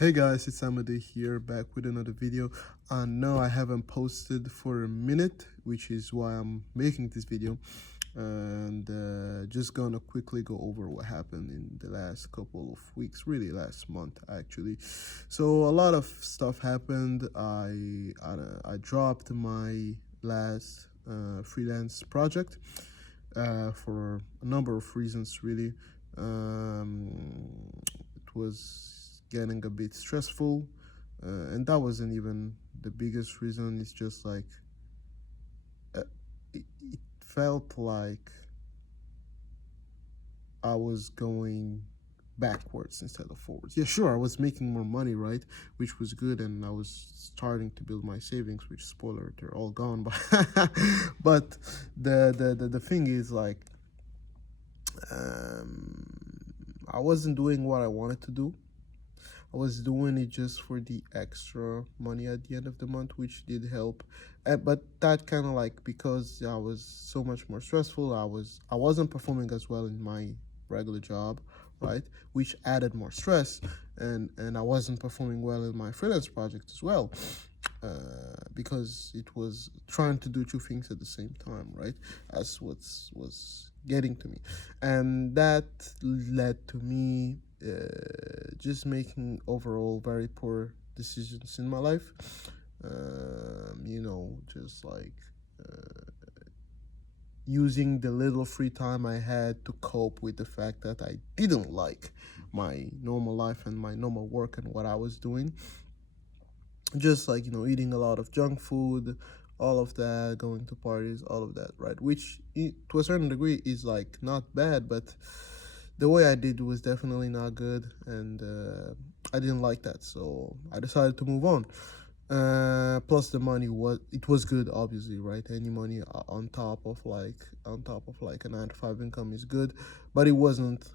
Hey guys, it's Amade here, back with another video. No, I haven't posted for a minute, which is why I'm making this video. And just gonna quickly go over what happened in the last couple of weeks, really last month actually. So a lot of stuff happened. I dropped my last freelance project for a number of reasons, really. It was getting a bit stressful, and that wasn't even the biggest reason. It's just like it felt like I was going backwards instead of forwards. Yeah, sure, I was making more money, right? Which was good, and I was starting to build my savings, which, spoiler, they're all gone. But the thing is, like, I wasn't doing what I wanted to do. I was doing it just for the extra money at the end of the month, which did help. But that kind of like, because I was so much more stressful, I wasn't performing as well in my regular job, right? Which added more stress, and I wasn't performing well in my freelance project as well. Because it was trying to do two things at the same time, right? That's what was getting to me, and that led to me just making overall very poor decisions in my life. Just like using the little free time I had to cope with the fact that I didn't like my normal life and my normal work and what I was doing. Just like, eating a lot of junk food, all of that, going to parties, all of that, right? Which to a certain degree is like not bad, but the way I did was definitely not good, and I didn't like that, so I decided to move on. Plus the money was good, obviously, right? Any money on top of like a 9 to 5 income is good, but it wasn't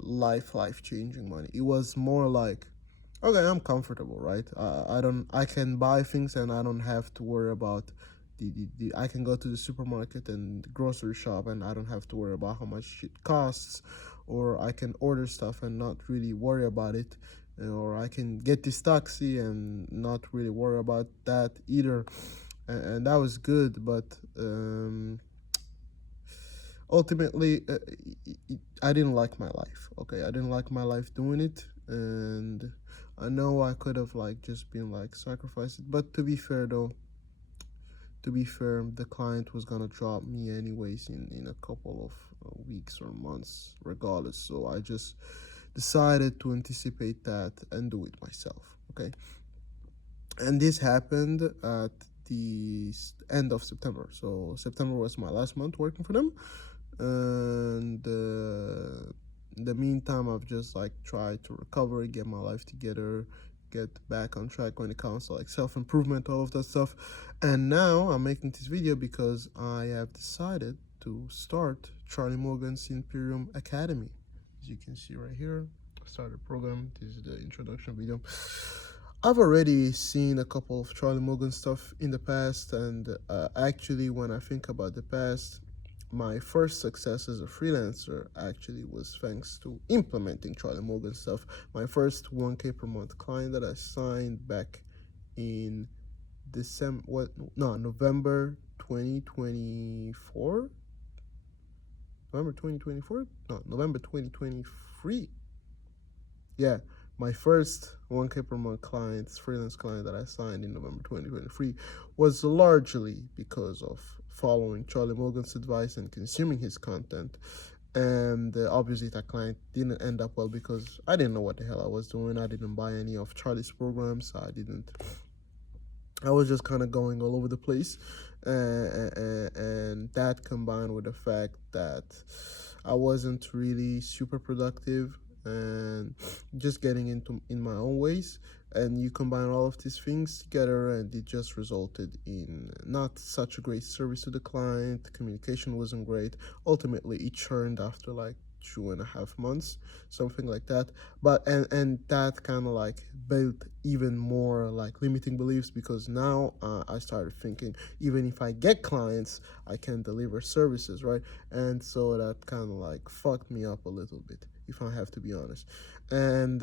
life changing money. It was more like, okay, I'm comfortable, right? I can buy things and I don't have to worry about I can go to the supermarket and the grocery shop and I don't have to worry about how much it costs, or I can order stuff and not really worry about it, or I can get this taxi and not really worry about that either. And that was good, but ultimately, I didn't like my life. Okay, I didn't like my life doing it, and I know I could have like just been like sacrificed it. But to be fair, though, the client was gonna drop me anyways in a couple of weeks or months, regardless. So I just decided to anticipate that and do it myself. Okay, and this happened at the end of September. So September was my last month working for them, and in the meantime, I've just like tried to recover, get my life together, get back on track when it comes to like self-improvement, all of that stuff. And now I'm making this video because I have decided to start Charlie Morgan's Imperium Academy. As you can see right here, I started a program. This is the introduction video. I've already seen a couple of Charlie Morgan stuff in the past, and actually, when I think about the past, my first success as a freelancer actually was thanks to implementing Charlie Morgan stuff. My first 1K per month client that I signed back in November 2024. November 2024? No, November 2023. Yeah, my first 1K per month freelance client that I signed in November 2023 was largely because of following Charlie Morgan's advice and consuming his content. And obviously that client didn't end up well because I didn't know what the hell I was doing. I didn't buy any of Charlie's programs. I was just kind of going all over the place. And that combined with the fact that I wasn't really super productive and just getting in my own ways, and you combine all of these things together and it just resulted in not such a great service to the client. The communication wasn't great. Ultimately it churned after like 2.5 months, something like that. But and that kind of like built even more like limiting beliefs, because now I started thinking, even if I get clients, I can deliver services, right? And so that kind of like fucked me up a little bit. if I have to be honest. And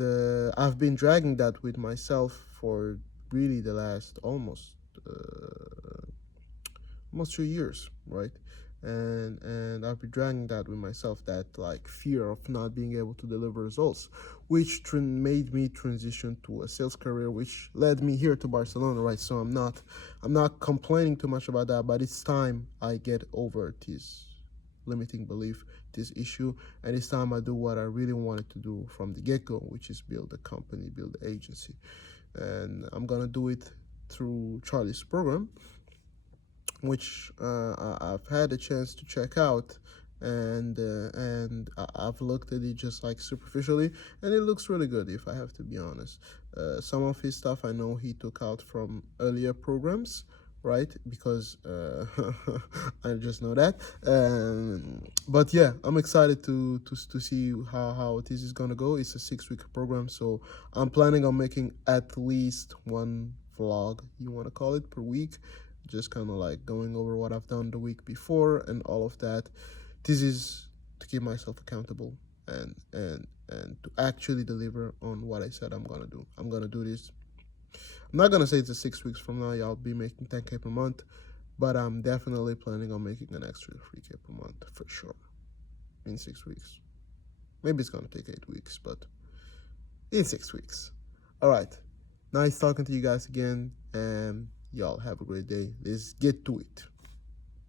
I've been dragging that with myself for really the last almost 2 years, right? And I've been dragging that with myself, that like fear of not being able to deliver results, which made me transition to a sales career, which led me here to Barcelona, right? So I'm not complaining too much about that, but it's time I get over this limiting belief, this issue, and it's time I do what I really wanted to do from the get-go, which is build a company, build an agency. And I'm gonna do it through Charlie's program, which I've had a chance to check out, and I've looked at it just like superficially, and it looks really good, if I have to be honest. Some of his stuff I know he took out from earlier programs, right? Because I just know that. But yeah, I'm excited to see how this is gonna go. It's a 6-week program, so I'm planning on making at least one vlog, you want to call it, per week, just kind of like going over what I've done the week before and all of that. This is to keep myself accountable and to actually deliver on what I said I'm gonna do. I'm gonna do this. I'm not gonna say it's a 6 weeks from now I'll be making 10K per month, but I'm definitely planning on making an extra 3K per month for sure in 6 weeks. Maybe it's gonna take 8 weeks, but in 6 weeks. All right. Nice talking to you guys again, and y'all have a great day. Let's get to it.